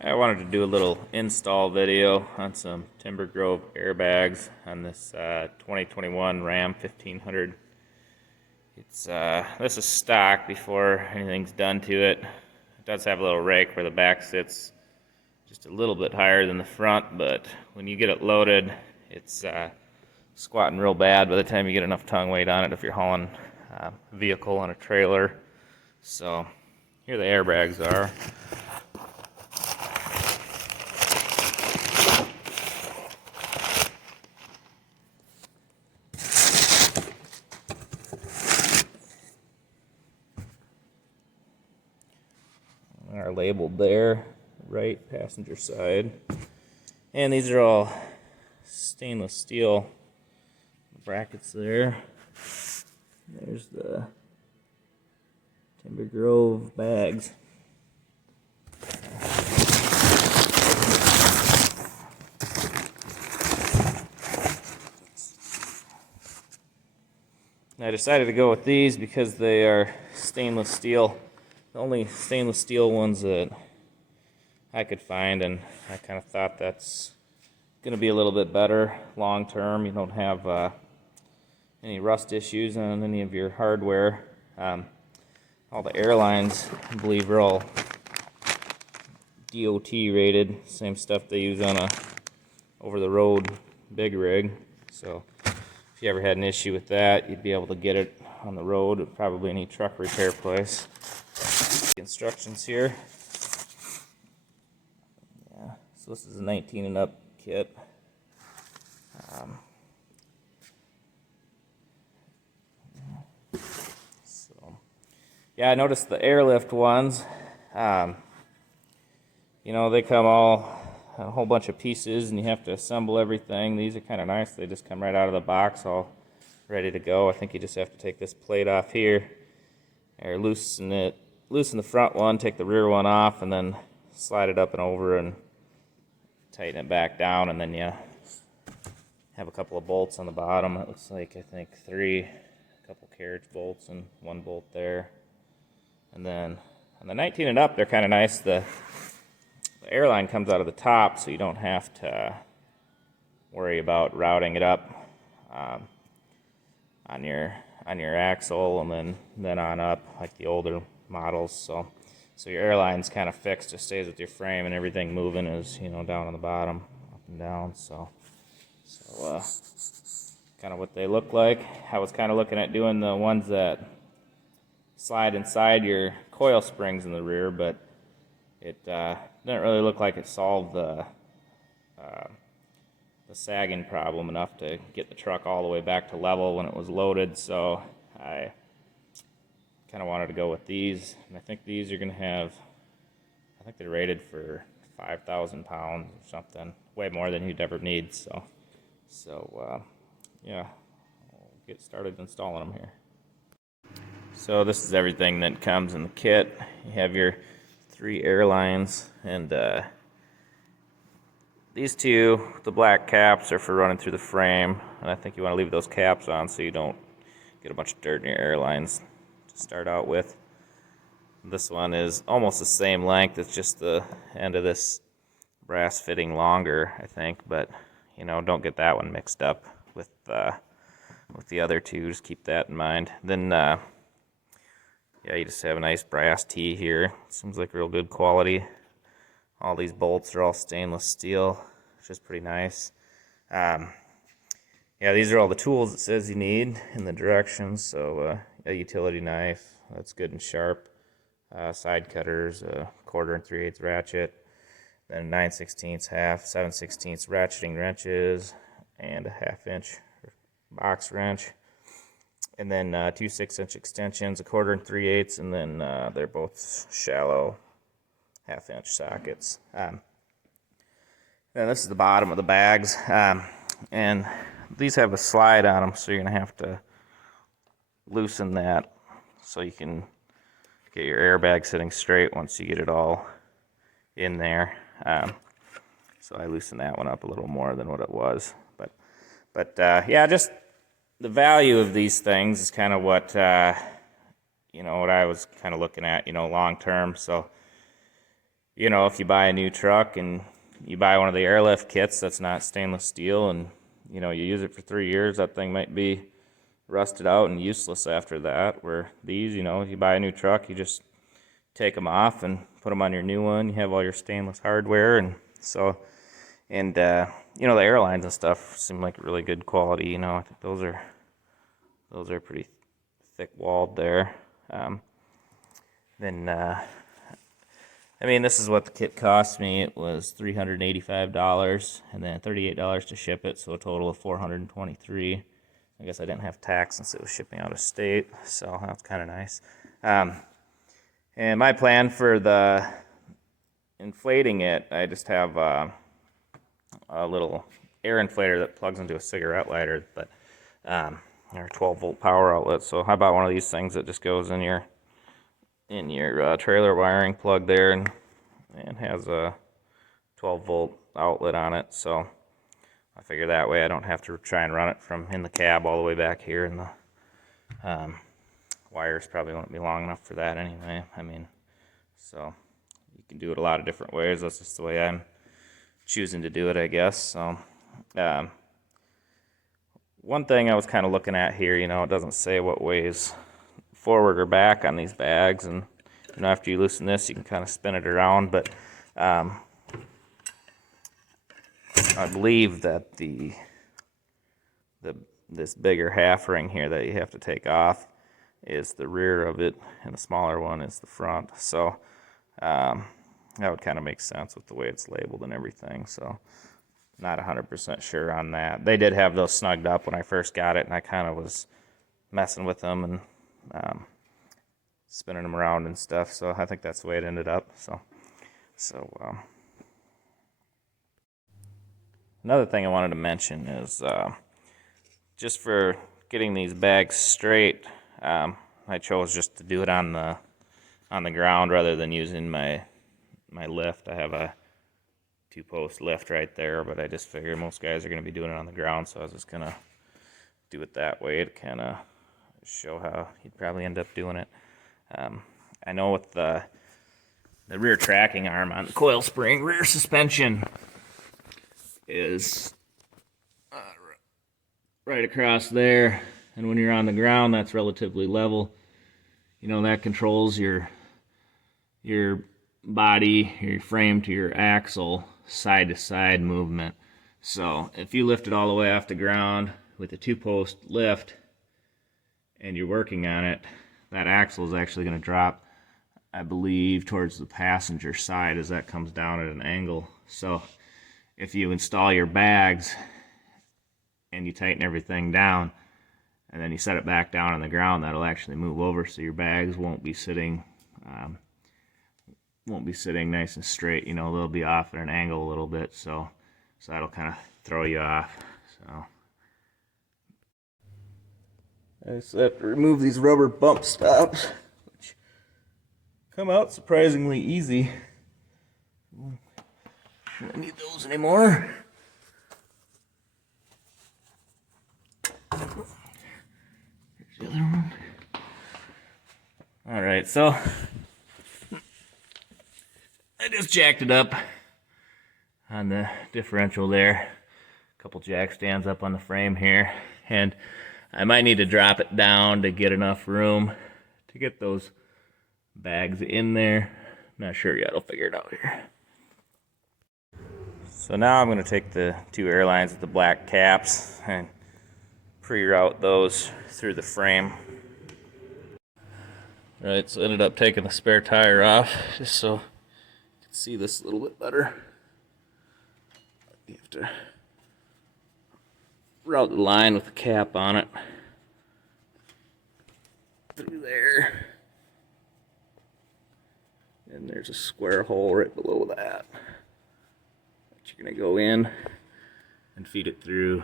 I wanted to do a little install video on some Timber Grove airbags on this 2021 Ram 1500. This is stock before anything's done to it. It does have a little rake where the back sits just a little bit higher than the front, but when you get it loaded, it's squatting real bad by the time you get enough tongue weight on it if you're hauling a vehicle on a trailer. So here the airbags are. Are labeled there, right passenger side, and these are all stainless steel brackets there. There's the Timber Grove bags. I decided to go with these because they are stainless steel. The only stainless steel ones that I could find, and I kind of thought that's going to be a little bit better long term. You don't have any rust issues on any of your hardware. All the airlines, I believe, are all DOT rated, same stuff they use on a over-the-road big rig. So if you ever had an issue with that, you'd be able to get it on the road at probably any truck repair place. Instructions here. Yeah, so this is a 19 and up kit. Yeah, I noticed the airlift ones. You know, they come all a whole bunch of pieces, and you have to assemble everything. These are kind of nice. They just come right out of the box, all ready to go. I think you just have to take this plate off here, or loosen the front one, take the rear one off, and then slide it up and over and tighten it back down, and then you have a couple of bolts on the bottom. It looks like, I think, a couple carriage bolts and one bolt there. And then on the 19 and up, they're kind of nice. The airline comes out of the top, so you don't have to worry about routing it up on your axle and then on up like the older models. So your airline's kind of fixed, just stays with your frame, and everything moving is, you know, down on the bottom, up and down. So kind of what they look like. I was kind of looking at doing the ones that slide inside your coil springs in the rear, but it didn't really look like it solved the sagging problem enough to get the truck all the way back to level when it was loaded. So I kind of wanted to go with these, and I think these are going to have, I think they're rated for 5,000 pounds or something, way more than you'd ever need. So yeah, I'll get started installing them here. So this is everything that comes in the kit. You have your 3 airlines, and these 2, the black caps, are for running through the frame, and I think you want to leave those caps on so you don't get a bunch of dirt in your airlines to start out with. This one is almost the same length. It's just the end of this brass fitting longer, I think, but you know, don't get that one mixed up with the other 2. Just keep that in mind. Then yeah, you just have a nice brass tee here. Seems like real good quality. All these bolts are all stainless steel, which is pretty nice. Yeah, these are all the tools it says you need in the directions. So a utility knife, that's good and sharp. Side cutters, a 1/4 3/8 ratchet, then 9/16, half, 7/16 ratcheting wrenches, and a 1/2 inch box wrench. And then 2 6-inch extensions, a 1/4 3/8, and then they're both shallow 1/2 inch sockets. And this is the bottom of the bags, and these have a slide on them, so you're going to have to loosen that so you can get your airbag sitting straight once you get it all in there. So I loosened that one up a little more than what it was, but yeah, just the value of these things is kind of what what I was kind of looking at, long term. So you know, if you buy a new truck and you buy one of the airlift kits that's not stainless steel, and you know, you use it for 3 years, that thing might be rusted out and useless after that. Where these, you know, if you buy a new truck, you just take them off and put them on your new one. You have all your stainless hardware, and so, and you know, the airlines and stuff seem like really good quality. You know, I think those are pretty thick walled there. Then I mean, this is what the kit cost me. It was $385 and then $38 to ship it, so a total of $423. I guess I didn't have tax since it was shipping out of state, so that's kind of nice. And my plan for the inflating it, I just have a little air inflator that plugs into a cigarette lighter, but or 12-volt power outlet. So I bought one of these things that just goes in your trailer wiring plug there, and has a 12-volt outlet on it. So I figure that way I don't have to try and run it from in the cab all the way back here, and the wires probably won't be long enough for that anyway. I mean, so you can do it a lot of different ways. That's just the way I'm choosing to do it, I guess. So one thing I was kind of looking at here, you know, it doesn't say what weighs forward or back on these bags, and you know, after you loosen this, you can kind of spin it around, but I believe that this bigger half ring here that you have to take off is the rear of it, and the smaller one is the front. So that would kind of make sense with the way it's labeled and everything. So not 100% sure on that. They did have those snugged up when I first got it, and I kind of was messing with them and spinning them around and stuff. So I think that's the way it ended up. So another thing I wanted to mention is just for getting these bags straight, I chose just to do it on the ground rather than using my lift. I have a 2-post lift right there, but I just figured most guys are going to be doing it on the ground, so I was just going to do it that way to kind of show how you'd probably end up doing it. I know with the rear tracking arm on the coil spring, rear suspension is right across there, and when you're on the ground, that's relatively level. You know, that controls your body, your frame to your axle, side to side movement. So if you lift it all the way off the ground with a 2-post lift and you're working on it, that axle is actually going to drop, I believe, towards the passenger side as that comes down at an angle. So if you install your bags and you tighten everything down and then you set it back down on the ground, that'll actually move over, so your bags won't be sitting nice and straight. You know, they'll be off at an angle a little bit, so that'll kind of throw you off. So I just have to remove these rubber bump stops, which come out surprisingly easy. Shouldn't need those anymore. Here's the other one. All right, so I just jacked it up on the differential there. A couple jack stands up on the frame here, and I might need to drop it down to get enough room to get those bags in there. Not sure yet. I'll figure it out here. So now I'm going to take the 2 airlines with the black caps and pre-route those through the frame. Right, so I ended up taking the spare tire off just so you can see this a little bit better. You have to route the line with the cap on it through there, and there's a square hole right below that you're going to go in and feed it through.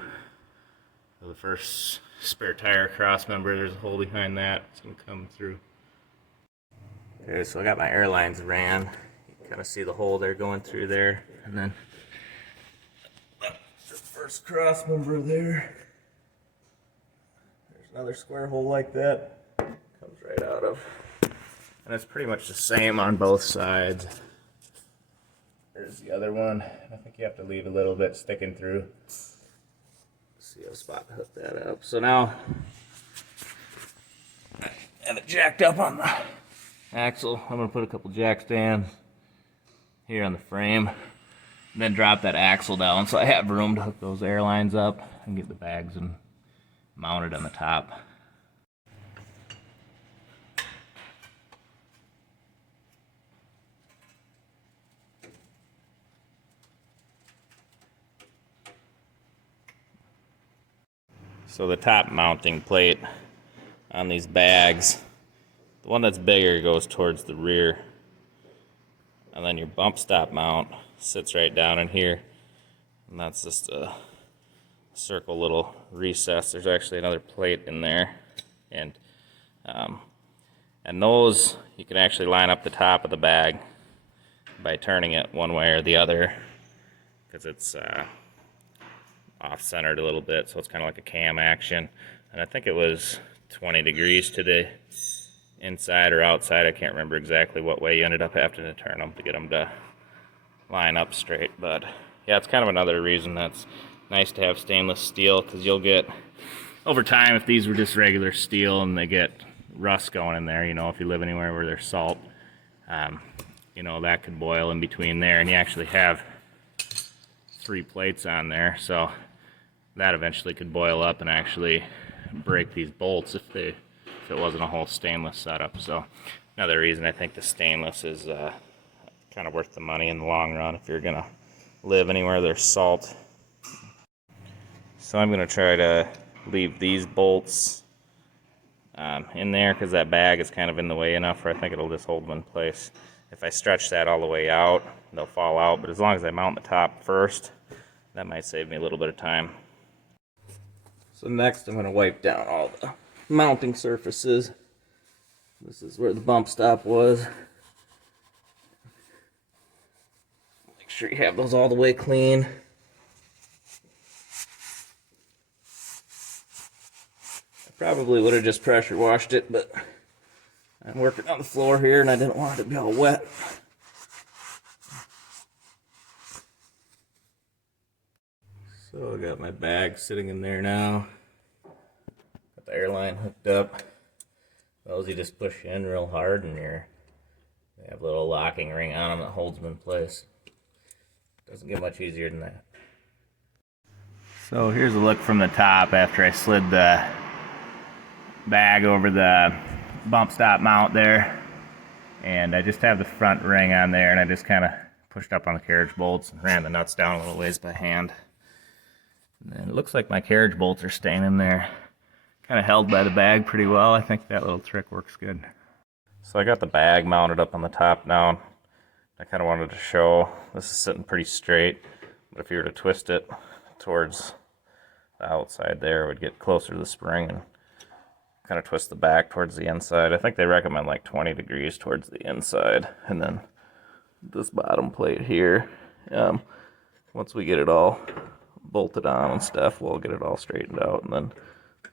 So the first spare tire cross member, there's a hole behind that. It's going to come through. Okay, so I got my airlines ran. You can kind of see the hole there going through there, and then the first cross member there. There's another square hole like that. Comes right out of. And it's pretty much the same on both sides. there's the other one. I think you have to leave a little bit sticking through. Let's see a spot to hook that up. So now I have it jacked up on the axle. I'm going to put a couple jack stands here on the frame, and then drop that axle down so I have room to hook those airlines up and get the bags and mounted on the top. So the top mounting plate on these bags, the one that's bigger goes towards the rear, and then your bump stop mount sits right down in here, and that's just a circle little recess. There's actually another plate in there, and those you can actually line up the top of the bag by turning it one way or the other, because it's off-centered a little bit, so it's kind of like a cam action. And I think it was 20 degrees to the inside or outside. I can't remember exactly what way you ended up having to turn them to get them to line up straight. But yeah, it's kind of another reason that's nice to have stainless steel, because you'll get, over time, if these were just regular steel and they get rust going in there, you know, if you live anywhere where there's salt, you know, that could boil in between there, and you actually have 3 plates on there, so that eventually could boil up and actually break these bolts if it wasn't a whole stainless setup. So another reason I think the stainless is kind of worth the money in the long run if you're gonna live anywhere there's salt. So I'm gonna try to leave these bolts in there, because that bag is kind of in the way enough where I think it'll just hold them in place. If I stretch that all the way out, they'll fall out, but as long as I mount the top first, that might save me a little bit of time. So next I'm going to wipe down all the mounting surfaces. This is where the bump stop was. Make sure you have those all the way clean. I probably would have just pressure washed it, but I'm working on the floor here and I didn't want it to be all wet. So I got my bag sitting in there now. Got the airline hooked up. Those you just push in real hard, and they have a little locking ring on them that holds them in place. Doesn't get much easier than that. So here's a look from the top after I slid the bag over the bump stop mount there. And I just have the front ring on there, and I just kind of pushed up on the carriage bolts and ran the nuts down a little ways by hand. And it looks like my carriage bolts are staying in there, kind of held by the bag pretty well. I think that little trick works good. So I got the bag mounted up on the top now. I kind of wanted to show this is sitting pretty straight, but if you were to twist it towards the outside there, it would get closer to the spring and kind of twist the back towards the inside. I think they recommend like 20 degrees towards the inside, and then this bottom plate here, once we get it all bolted on and stuff, we'll get it all straightened out, and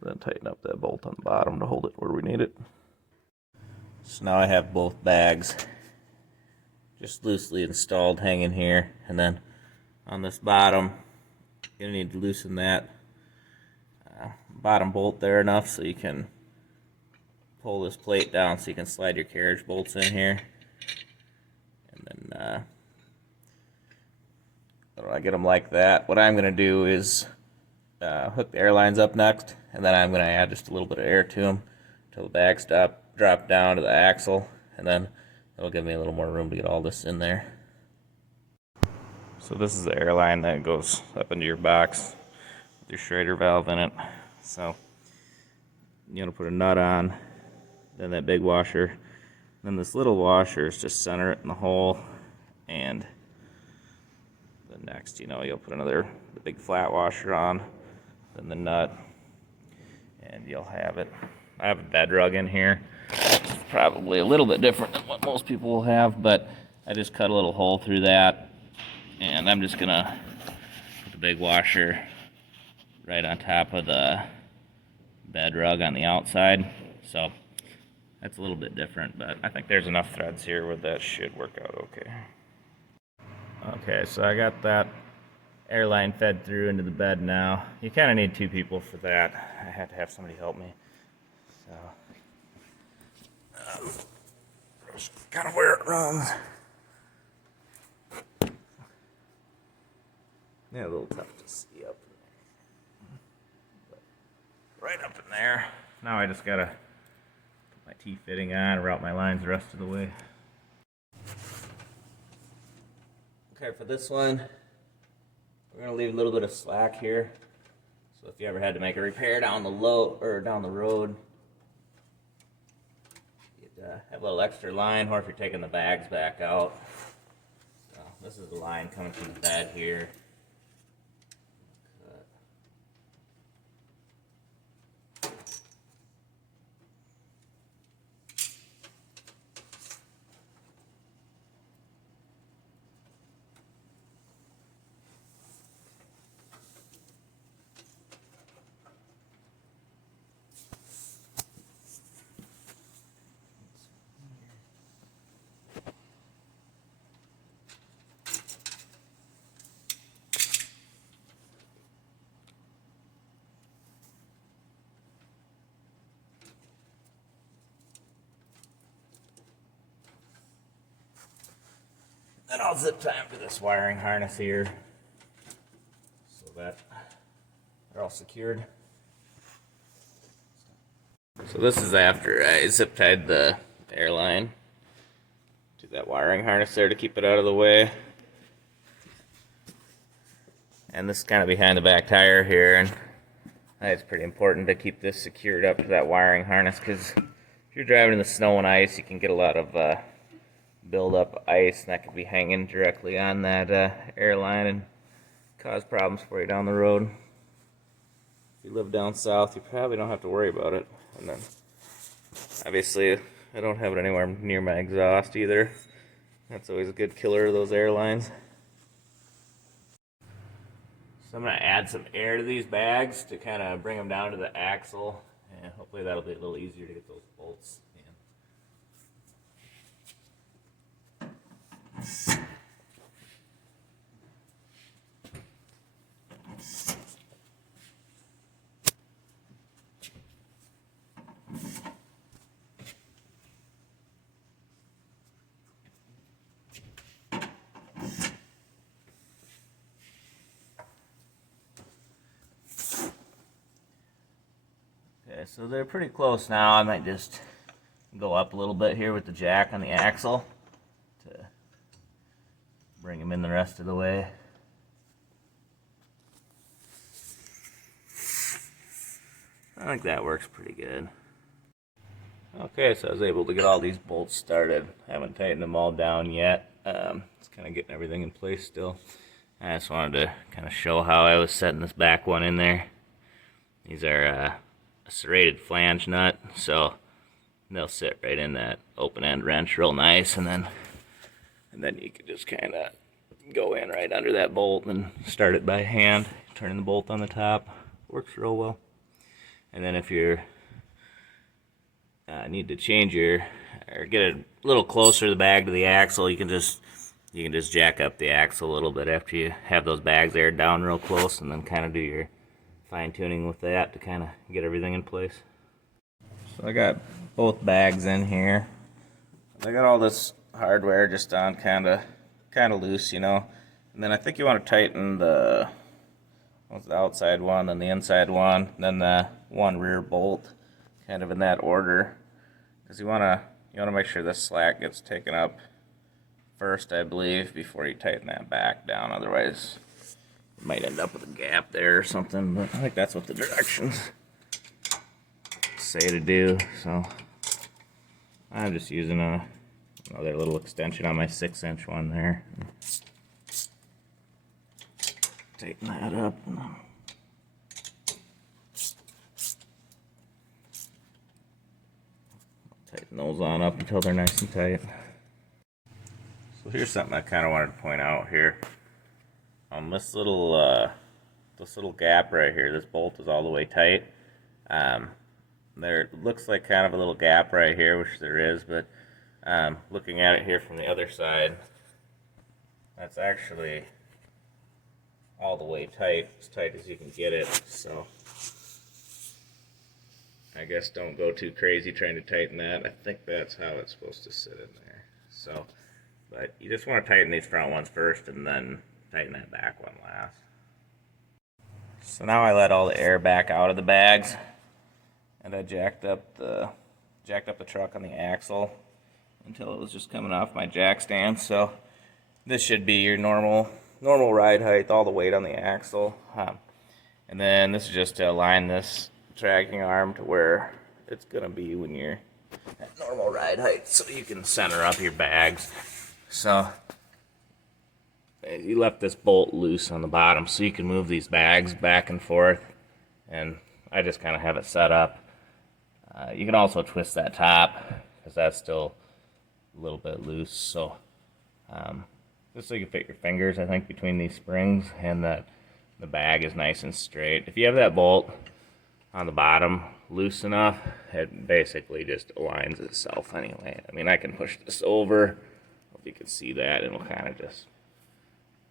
then tighten up that bolt on the bottom to hold it where we need it. So now I have both bags just loosely installed hanging here, and then on this bottom you're gonna need to loosen that bottom bolt there enough so you can pull this plate down so you can slide your carriage bolts in here, and then I get them like that. What I'm going to do is hook the airlines up next, and then I'm going to add just a little bit of air to them until the bags drop down to the axle, and then it'll give me a little more room to get all this in there. So this is the airline that goes up into your box with your Schrader valve in it. So you're going to put a nut on, then that big washer, then this little washer is just center it in the hole, and next, you'll put the big flat washer on, then the nut, and you'll have it. I have a bed rug in here. It's probably a little bit different than what most people will have, but I just cut a little hole through that, and I'm just gonna put the big washer right on top of the bed rug on the outside. So that's a little bit different, but I think there's enough threads here where that should work out okay. Okay, so I got that airline fed through into the bed now. You kind of need 2 people for that. I had to have somebody help me. So, that's kind of where it runs. Yeah, a little tough to see up in there. But right up in there. Now I just gotta put my T-fitting on and route my lines the rest of the way. Okay, for this one, we're gonna leave a little bit of slack here. So if you ever had to make a repair down the road, you'd have a little extra line, or if you're taking the bags back out. So this is the line coming from the bed here. Then I'll zip tie them to this wiring harness here so that they're all secured. So this is after I zip tied the airline to that wiring harness there to keep it out of the way. And this is kind of behind the back tire here, and it's pretty important to keep this secured up to that wiring harness, because if you're driving in the snow and ice, you can get a lot of build up ice, and that could be hanging directly on that airline and cause problems for you down the road. If you live down south, you probably don't have to worry about it. And then, obviously, I don't have it anywhere near my exhaust either. That's always a good killer of those airlines. So I'm going to add some air to these bags to kind of bring them down to the axle, and hopefully that'll be a little easier to get those bolts in. Okay, so they're pretty close now. I might just go up a little bit here with the jack on the axle to bring them in the rest of the way. I think that works pretty good. Okay, so I was able to get all these bolts started. I haven't tightened them all down yet. Just kind of getting everything in place still. I just wanted to kind of show how I was setting this back one in there. These are a serrated flange nut, so they'll sit right in that open end wrench real nice, and then you can just kind of go in right under that bolt and start it by hand, turning the bolt on the top. Works real well. And then if you're need to change or get a little closer the bag to the axle, you can just jack up the axle a little bit after you have those bags aired down real close, and then kind of do your fine tuning with that to kind of get everything in place. So I got both bags in here. I got all this hardware just on kind of loose, you know. And then I think you want to tighten the outside one, then the inside one, then the one rear bolt, kind of in that order, because you want to make sure this slack gets taken up first, I believe, before you tighten that back down. Otherwise, you might end up with a gap there or something. But I think that's what the directions say to do. So I'm just using another little extension on my 6-inch one there. Tighten that up. Tighten those on up until they're nice and tight. So here's something I kind of wanted to point out here. This little gap right here, this bolt is all the way tight. There looks like kind of a little gap right here, which there is, but looking at it here from the other side, That's actually all the way tight, as tight as you can get it, so I guess don't go too crazy trying to tighten that. I think that's how it's supposed to sit in there. So, but you just want to tighten these front ones first and then tighten that back one last. So now I let all the air back out of the bags, and I jacked up the truck on the axle until it was just coming off my jack stand. So this should be your normal ride height, all the weight on the axle. And then this is just to align this tracking arm to where it's gonna be when you're at normal ride height, so you can center up your bags. So you left this bolt loose on the bottom so you can move these bags back and forth, and I just kind of have it set up. You can also twist that top because that's still a little bit loose, so just so you can fit your fingers, I think, between these springs, and that the bag is nice and straight. If you have that bolt on the bottom loose enough, it basically just aligns itself anyway. I mean, I can push this over. If you can see that, it'll kind of just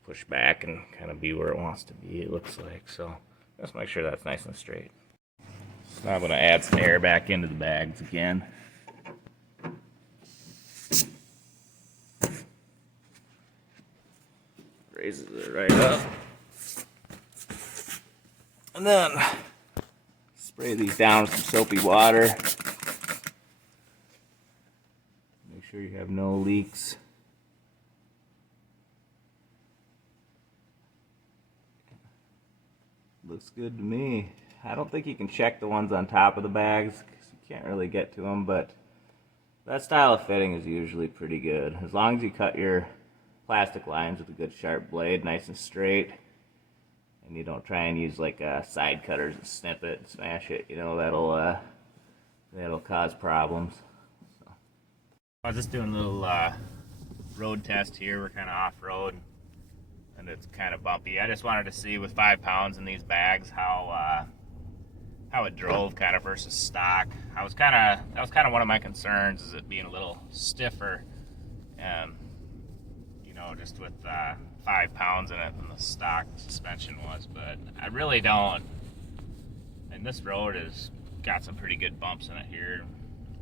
push back and kind of be where it wants to be, it looks like. So just make sure that's nice and straight. So now I'm going to add some air back into the bags again. Raises it right up. And then spray these down with some soapy water. Make sure you have no leaks. Looks good to me. I don't think you can check the ones on top of the bags because you can't really get to them, but that style of fitting is usually pretty good. As long as you cut your plastic lines with a good sharp blade, nice and straight, and you don't try and use like side cutters and snip it and smash it, you know, that'll cause problems. So I was just doing a little road test here. We're kind of off-road and it's kind of bumpy. I just wanted to see with 5 pounds in these bags how it drove kind of versus stock. That was kind of one of my concerns, is it being a little stiffer, and you know, just with 5 pounds in it than the stock suspension was. But I really don't, and this road has got some pretty good bumps in it here.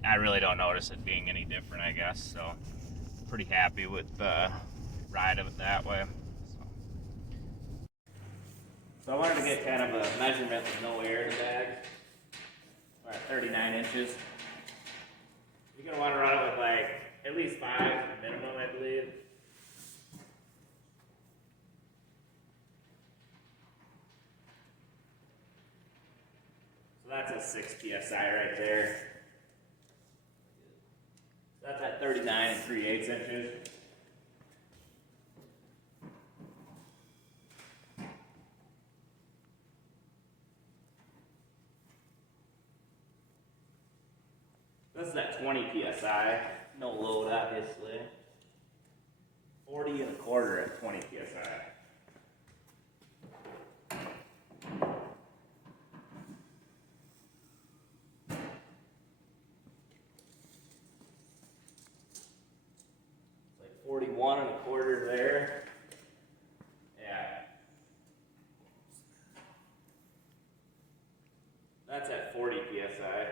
I really don't notice it being any different, I guess, so pretty happy with the ride of it that way. So I wanted to get kind of a measurement with no air in the bag. We're at 39 inches. You're going to want to run it with like at least 5 minimum, I believe. So that's at 6 psi right there. So that's at 39 3/8 inches. This is at 20 psi, no load obviously. 40 1/4 at 20 psi. It's like 41 1/4 there. Yeah. That's at 40 psi.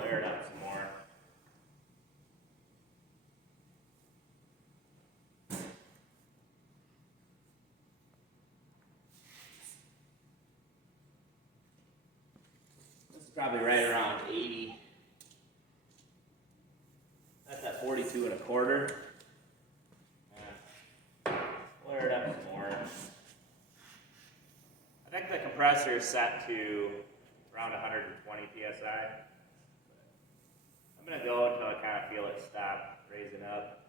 Layer it up some more. This is probably right around 80. That's at 42 1/4. Layer it up some more. I think the compressor is set to around 120 psi. I'm going to go until I kind of feel it stop raising up.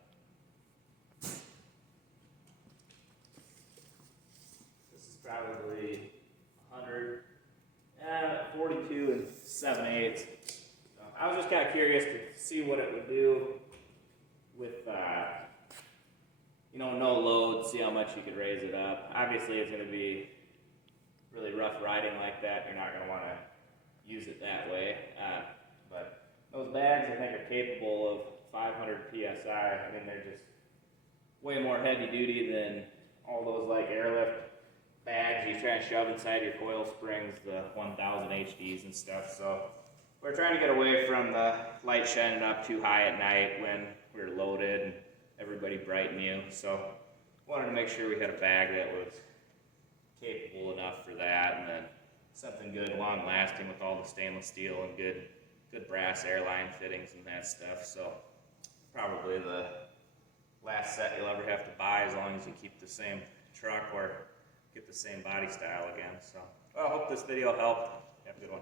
This is probably 100, 42 7/8. So I was just kind of curious to see what it would do with, you know, no load, see how much you could raise it up. Obviously it's going to be really rough riding like that. You're not going to want to use it that way. But those bags, I think, are capable of 500 psi. I mean, they're just way more heavy duty than all those like airlift bags you try and shove inside your coil springs, the 1000 HDs and stuff. So we're trying to get away from the light shining up too high at night when we're loaded and everybody bright new. So wanted to make sure we had a bag that was capable enough for that, and then something good, long lasting with all the stainless steel and good brass airline fittings and that stuff. So probably the last set you'll ever have to buy, as long as you keep the same truck or get the same body style again. So well, I hope this video helped. Have a good one.